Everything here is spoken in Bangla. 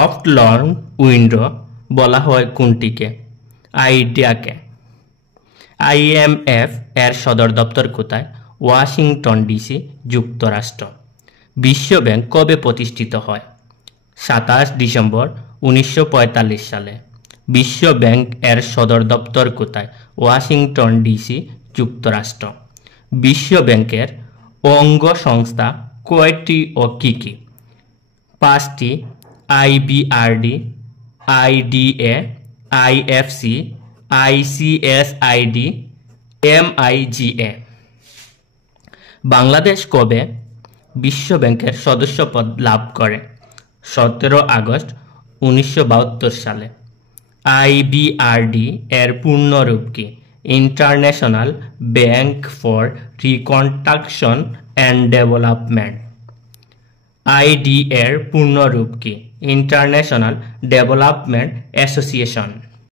সফট লঞ্চ উইন্ডো বলা হয় কোনটিকে? আইডিয়াকে। IMF এর সদর দপ্তর কোথায়? ওয়াশিংটন ডিসি, যুক্তরাষ্ট্র। বিশ্ব ব্যাংক কবে প্রতিষ্ঠিত হয়? 27 ডিসেম্বর 1945 সালে। বিশ্ব ব্যাংক এর সদর দপ্তর কোথায়? ওয়াশিংটন ডিসি, যুক্তরাষ্ট্র। বিশ্ব ব্যাংকের অঙ্গ সংস্থা কয়টি ও কি কি? 5টি। IBRD, IDA, IFC, ICSID, MIGA। Bangladesh কবে বিশ্ব ব্যাংকের সদস্যপদ লাভ করে? 17 আগস্ট 1972 সালে। IBRD এর পূর্ণরূপ কি? International bank for reconstruction and development. IDA এর পূর্ণরূপ কি? International development association.